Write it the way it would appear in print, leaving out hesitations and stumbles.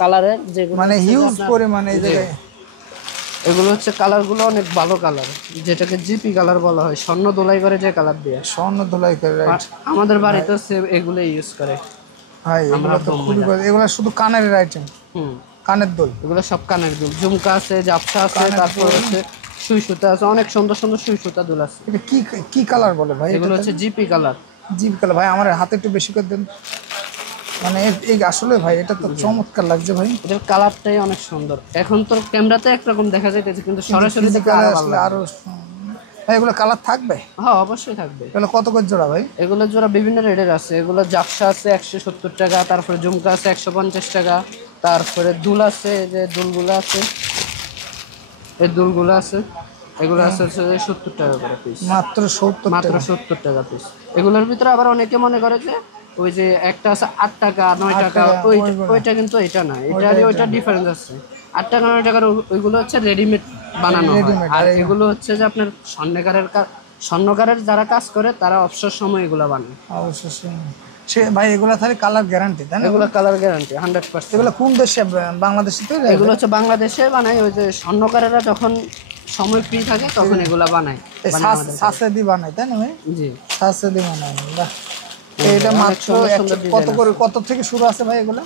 কালারের যেগুলো মানে হিউজ পরিমাণে এই জায়গায় এগুলো হচ্ছে কালারগুলো অনেক ভালো কালার, যেটাকে জিপি কালার বলা হয়, স্বর্ণ দোলাই করে যে কালার দিয়ে। স্বর্ণ ধুলাই করে, রাইট। আমাদের বাড়িতেও এগুলো ইউজ করে ভাই আমরা এগুলো তো খুবই এগুলো শুধু কানের আইটেম, হুম কানের দুল। এগুলো সব কানের দুল, ঝুমকা আছে, জাপসা আছে, তারপর হচ্ছে সুই সুতা আছে, অনেক সুন্দর সুন্দর সুই সুতা দুল আছে। এটা কি কি কালার বলে ভাই? এগুলো হচ্ছে জিপি কালার। Zip colour. ভাই আমার হাতে একটু বেশি করে দেন, মানে এই আসলে ভাই এটা তো চমৎকার লাগছে ভাই। এটার কালারটাই অনেক সুন্দর। এখন তো ক্যামেরাতে একরকম দেখা যাইতেছে, কিন্তু সরাসরি দেখলে আরো ভালো আসলে লাগে। আরো ভাই এগুলো কালার থাকবে? হ্যাঁ অবশ্যই থাকবে। এগুলো কত করে জোড়া ভাই? এগুলো জোড়া বিভিন্ন রেটের আছে। এগুলো জাপসা আছে 170 টাকা, তারপরে ঝুমকা আছে 150 টাকা, তারপরে দুল আছে, যে দুলগুলো আছে, এই দুলগুলো আছে, এগুলো আছে হচ্ছে 70 টাকা করে পিস। মাত্র 70 মাত্র টাকা? 70 টাকা পিস। এগুলোর ভিতরে আবার অনেকে মনে করে যে ওই যে একটা আছে 8 টাকা 9 টাকা, ওইটা কিন্তু এটা না, এটা আর ওইটা ডিফারেন্স আছে। 8 টাকা 9 টাকার ওইগুলো হচ্ছে রেডিমেড বানানো হয়, আর এগুলো হচ্ছে যে আপনার স্বর্ণকারের যারা কাজ করে তারা অবসর সময় এগুলো বানায়। অবশ্যই। সে ভাই এগুলো তাহলে কালার গ্যারান্টি তাই না? এগুলো কালার গ্যারান্টি 100%। এগুলো কোন দেশে? বাংলাদেশে তো? এগুলো হচ্ছে বাংলাদেশে বানায়, ওই যে স্বর্ণকারেরা যখন সময় ফ্রি থাকে তখন এগুলা বানায়। সাসে দি বানায় তাই না ভাই? জি, সাসে দি বানায়। বাহ, এটা মাত্র কত করে, কত থেকে শুরু আছে ভাই এগুলো?